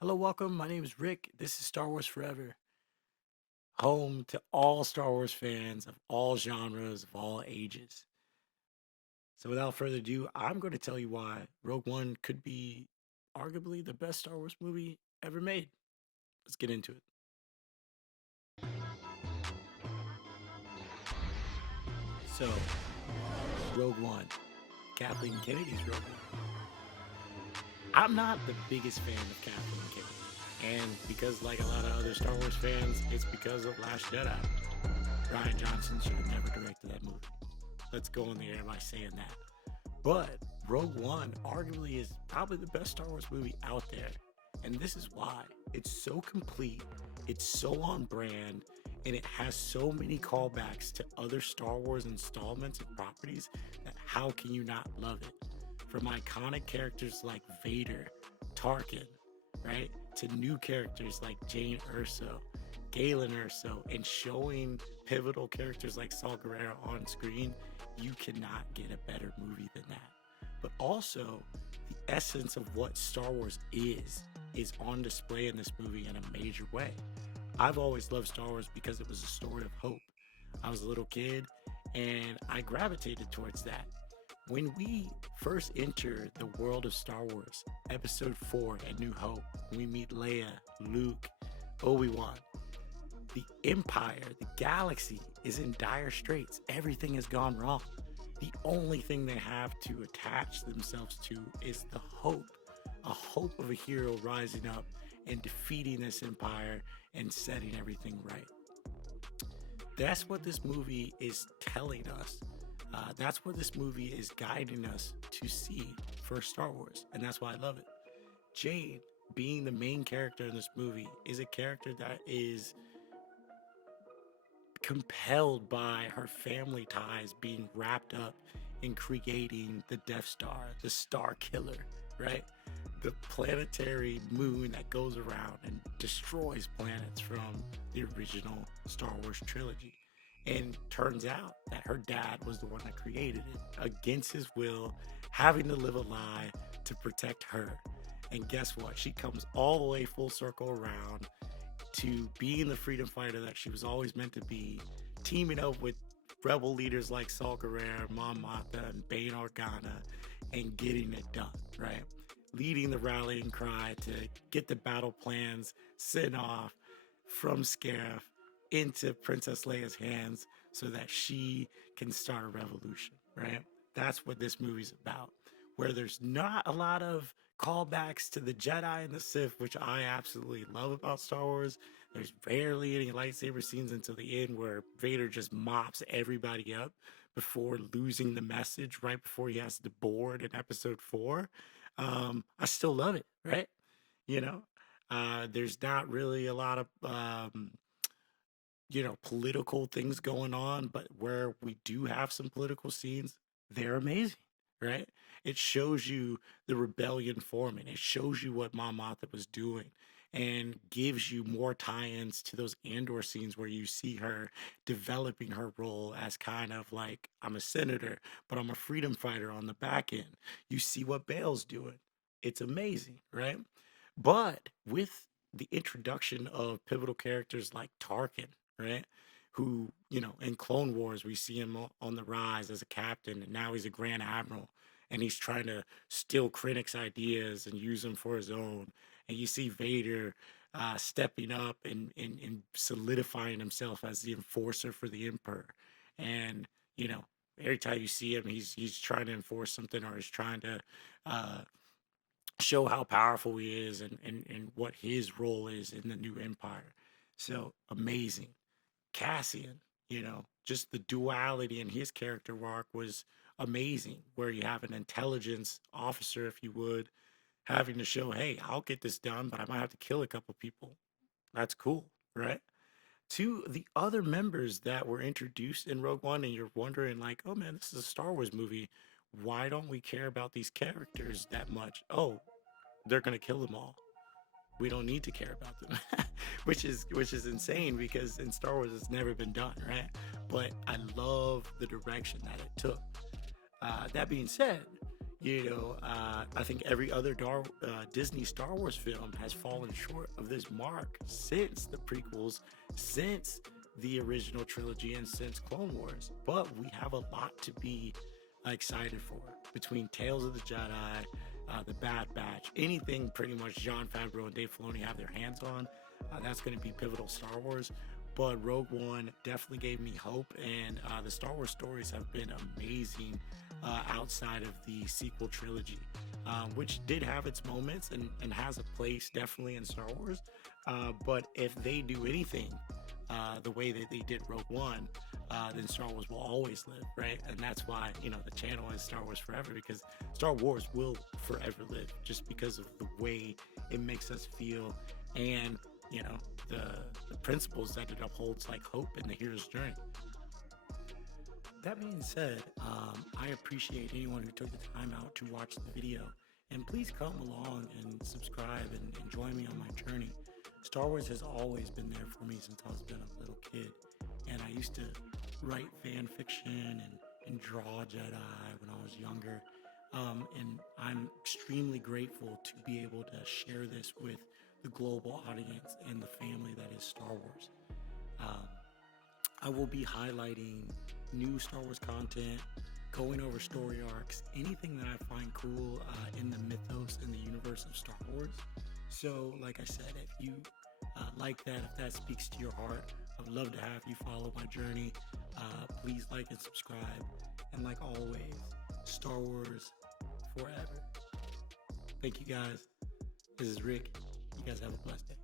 Hello, welcome. My name is Rick. This is Star Wars Forever, home to all Star Wars fans of all genres, of all ages. So, without further ado, I'm going to tell you why Rogue One could be arguably the best Star Wars movie ever made. Let's get into it. So, Rogue One, Kathleen Kennedy's Rogue One. I'm not the biggest fan of Kathleen Kennedy, and because, like a lot of other Star Wars fans, it's because of Last Jedi. Rian Johnson should have never directed that movie. Let's go in the air by saying that. But Rogue One arguably is probably the best Star Wars movie out there. And this is why. It's so complete, it's so on brand, and it has so many callbacks to other Star Wars installments and properties that how can you not love it? From iconic characters like Vader, Tarkin, right? To new characters like Jane Erso, Galen Erso, and showing pivotal characters like Saw Gerrera on screen, you cannot get a better movie than that. But also, the essence of what Star Wars is on display in this movie in a major way. I've always loved Star Wars because it was a story of hope. I was a little kid and I gravitated towards that. When we first enter the world of Star Wars, Episode 4 A New Hope, we meet Leia, Luke, Obi-Wan. The Empire, the galaxy is in dire straits. Everything has gone wrong. The only thing they have to attach themselves to is the hope, a hope of a hero rising up and defeating this empire and setting everything right. That's what this movie is telling us. That's what this movie is guiding us to see for Star Wars, and that's why I love it. Jade, being the main character in this movie, is a character that is compelled by her family ties being wrapped up in creating the Death Star, the Star Killer, right? The planetary moon that goes around and destroys planets from the original Star Wars trilogy. And turns out that her dad was the one that created it against his will, having to live a lie to protect her. And guess what? She comes all the way full circle around to being the freedom fighter that she was always meant to be, teaming up with rebel leaders like Saw Gerrera, Mon Mothma, and Bain Organa, and getting it done, right? Leading the rallying cry to get the battle plans sent off from Scarif into Princess Leia's hands so that she can start a revolution, right? That's what this movie's about. Where there's not a lot of callbacks to the Jedi and the Sith, which I absolutely love about Star Wars. There's rarely any lightsaber scenes until the end where Vader just mops everybody up before losing the message right before he has to board in episode 4. I still love it, right? You know, there's not really a lot of political things going on, but where we do have some political scenes, they're amazing, right? It shows you the rebellion forming. It shows you what Mon Mothma was doing and gives you more tie-ins to those Andor scenes where you see her developing her role as kind of like, I'm a senator, but I'm a freedom fighter on the back end. You see what Bale's doing. It's amazing, right? But with the introduction of pivotal characters like Tarkin, right? Who, in Clone Wars, we see him on the rise as a captain, and now he's a Grand Admiral, and he's trying to steal Krennic's ideas and use them for his own. And you see Vader stepping up and solidifying himself as the enforcer for the Emperor. And, every time you see him, he's trying to enforce something or he's trying to uh, show how powerful he is and what his role is in the new empire. So amazing. Cassian, just the duality in his character arc was amazing, where you have an intelligence officer, if you would, having to show, hey, I'll get this done, but I might have to kill a couple people. That's cool, right? To the other members that were introduced in Rogue One, and you're wondering, like, oh man, this is a Star Wars movie. Why don't we care about these characters that much? Oh, they're gonna kill them all. We don't need to care about them, which is insane because in Star Wars it's never been done, right? But I love the direction that it took. That being said, I think every other Disney Star Wars film has fallen short of this mark since the prequels, since the original trilogy, and since Clone Wars. But we have a lot to be excited for between Tales of the Jedi, the Bad Batch, anything pretty much Jon Favreau and Dave Filoni have their hands on. That's going to be pivotal Star Wars. But Rogue One definitely gave me hope, and the Star Wars stories have been amazing outside of the sequel trilogy, which did have its moments and has a place definitely in Star Wars. But if they do anything the way that they did Rogue One, then Star Wars will always live, right? And that's why, the channel is Star Wars Forever, because Star Wars will forever live just because of the way it makes us feel, and the principles that it upholds, like hope in the hero's journey. That being said, I appreciate anyone who took the time out to watch the video, and please come along and subscribe and join me on my journey. Star Wars has always been there for me since I was been a little kid, and I used to write fan fiction and draw Jedi when I was younger. And I'm extremely grateful to be able to share this with the global audience and the family that is Star Wars. I will be highlighting new Star Wars content, going over story arcs, anything that I find cool in the mythos and the universe of Star Wars. So, like I said, if you like that, if that speaks to your heart, I'd love to have you follow my journey. Please like and subscribe. And like always, Star Wars forever. Thank you guys. This is Rick. You guys have a blessed day.